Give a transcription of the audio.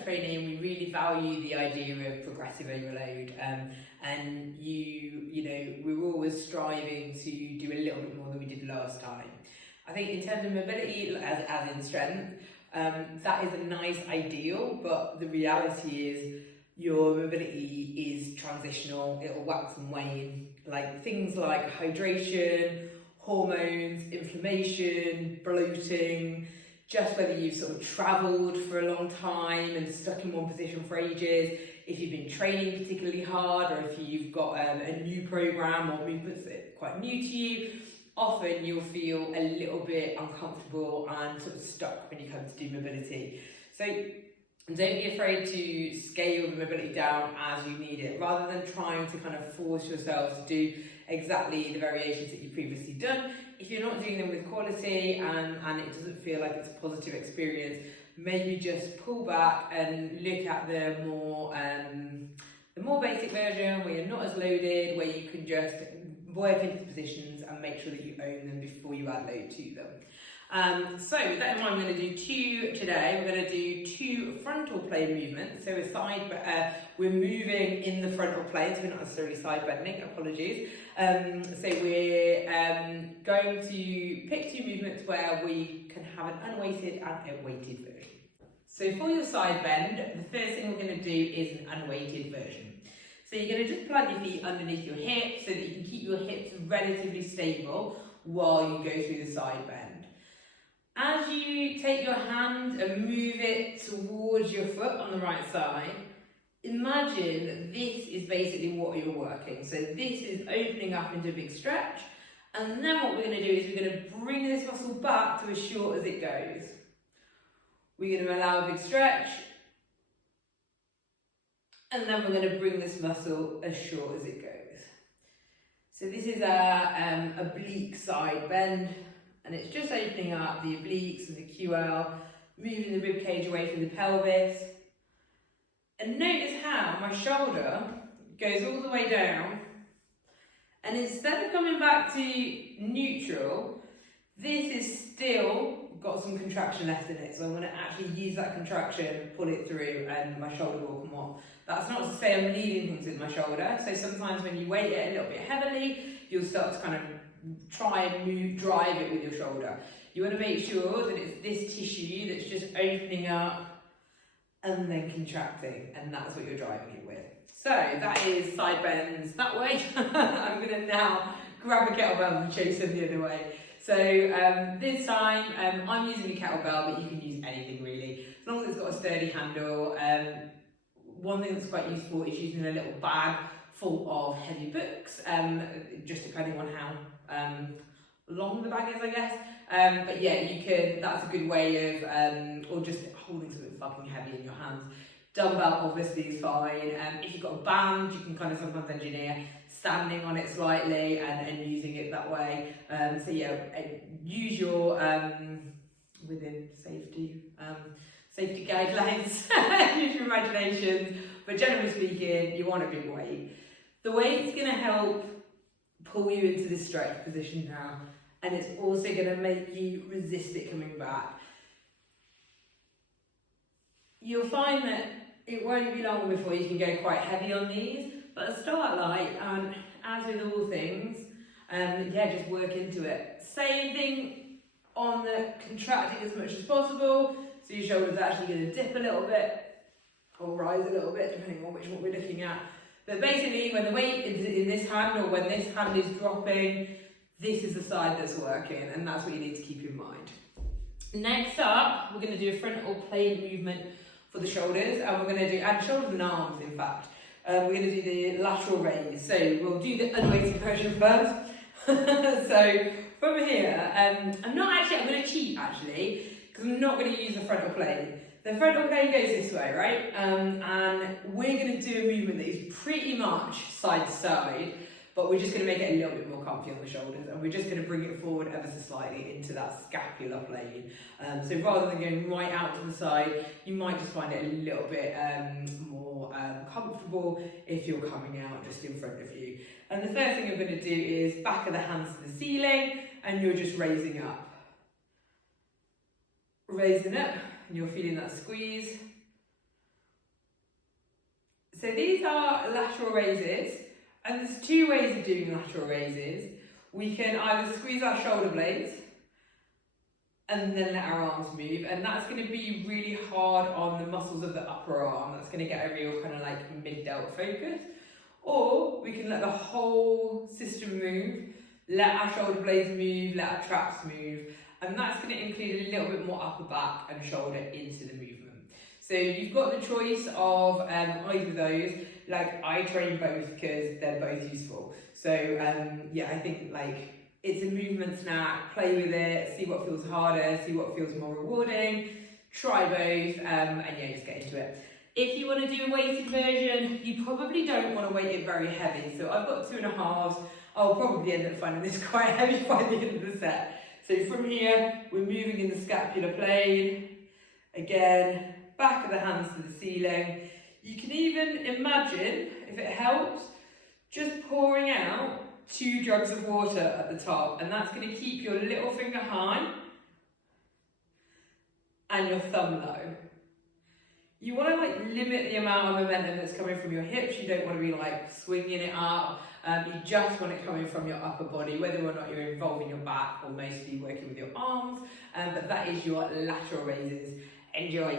strength training, we really value the idea of progressive overload, and we're always striving to do a little bit more than we did last time. I think in terms of mobility, as in strength, that is a nice ideal, but the reality is your mobility is transitional. It'll wax and wane. Like things like hydration, hormones, inflammation, bloating, just whether you've sort of travelled for a long time and stuck in one position for ages, if you've been training particularly hard, or if you've got a new programme or movements that are quite new to you, often you'll feel a little bit uncomfortable and sort of stuck when you come to do mobility. So don't be afraid to scale the mobility down as you need it, rather than trying to kind of force yourself to do exactly the variations that you've previously done. If you're not doing them with quality and it doesn't feel like it's a positive experience, maybe just pull back and look at the more basic version where you're not as loaded, where you can just work into positions and make sure that you own them before you add load to them. So with that in mind, we're going to do two today. We're going to do two frontal plane movements. So we're moving in the frontal plane, so we're not necessarily side bending, apologies. So we're going to pick two movements where we can have an unweighted and a weighted version. So for your side bend, the first thing we're going to do is an unweighted version. So you're going to just plant your feet underneath your hips so that you can keep your hips relatively stable while you go through the side bend. As you take your hand and move it towards your foot on the right side, imagine this is basically what you're working. So this is opening up into a big stretch, and then what we're going to do is we're going to bring this muscle back to as short as it goes. We're going to allow a big stretch, and then we're going to bring this muscle as short as it goes. So this is a oblique side bend, and it's just opening up the obliques and the QL, moving the rib cage away from the pelvis. And notice how my shoulder goes all the way down, and instead of coming back to neutral, this is still got some contraction left in it. So I'm going to actually use that contraction, pull it through, and my shoulder will come up. That's not to say I'm leading things with my shoulder. So sometimes when you weight it a little bit heavily, you'll start to kind of try and drive it with your shoulder. You want to make sure that it's this tissue that's just opening up and then contracting, and that's what you're driving it with. So that is side bends that way. I'm going to now grab a kettlebell and chase them the other way. So this time I'm using a kettlebell, but you can use anything really, as long as it's got a sturdy handle. One thing that's quite useful is using a little bag full of heavy books, just depending on how long the bag is, I guess. But yeah, you can. That's a good way of, or just holding something fucking heavy in your hands. Dumbbell obviously is fine. If you've got a band, you can kind of sometimes engineer standing on it slightly and using it that way. So yeah, use your within safety guidelines. Use your imagination. But generally speaking, you want a big weight. The weight's going to help pull you into this stretch position now, and it's also going to make you resist it coming back. You'll find that it won't be long before you can go quite heavy on these, but start light, and as with all things, yeah, just work into it. Same thing on the contracting as much as possible, so your shoulder's actually going to dip a little bit, or rise a little bit, depending on which one we're looking at. But basically, when the weight is in this hand, or when this hand is dropping, this is the side that's working, and that's what you need to keep in mind. Next up, we're going to do a frontal plane movement for the shoulders, and we're going to do, and shoulders and arms in fact. We're going to do the lateral raise. So we'll do the unweighted version first. So from here, I'm going to cheat actually, because I'm not going to use the frontal plane. The frontal plane goes this way, right? And we're going to do a movement that is pretty much side to side, but we're just going to make it a little bit more comfy on the shoulders, and we're just going to bring it forward ever so slightly into that scapular plane. So rather than going right out to the side, you might just find it a little bit more comfortable if you're coming out just in front of you. And the first thing you're going to do is back of the hands to the ceiling, and you're just raising up. Raising up, and you're feeling that squeeze. So these are lateral raises, and there's two ways of doing lateral raises. We can either squeeze our shoulder blades and then let our arms move, and that's going to be really hard on the muscles of the upper arm. That's going to get a real kind of like mid-delt focus. Or we can let the whole system move, let our shoulder blades move, let our traps move, and that's going to include a little bit more upper back and shoulder into the movement. So you've got the choice of either of those. Like, I train both because they're both useful. So yeah, I think like it's a movement snack. Play with it, see what feels harder, see what feels more rewarding. Try both, and yeah, just get into it. If you want to do a weighted version, you probably don't want to weight it very heavy. So I've got 2.5s. I'll probably end up finding this quite heavy by the end of the set. So from here, we're moving in the scapular plane. Again, back of the hands to the ceiling. You can even imagine, if it helps, just pouring out 2 jugs of water at the top, and that's going to keep your little finger high and your thumb low. You want to like limit the amount of momentum that's coming from your hips. You don't want to be like swinging it up. You just want it coming from your upper body, whether or not you're involving your back or mostly working with your arms. But that is your lateral raises. Enjoy.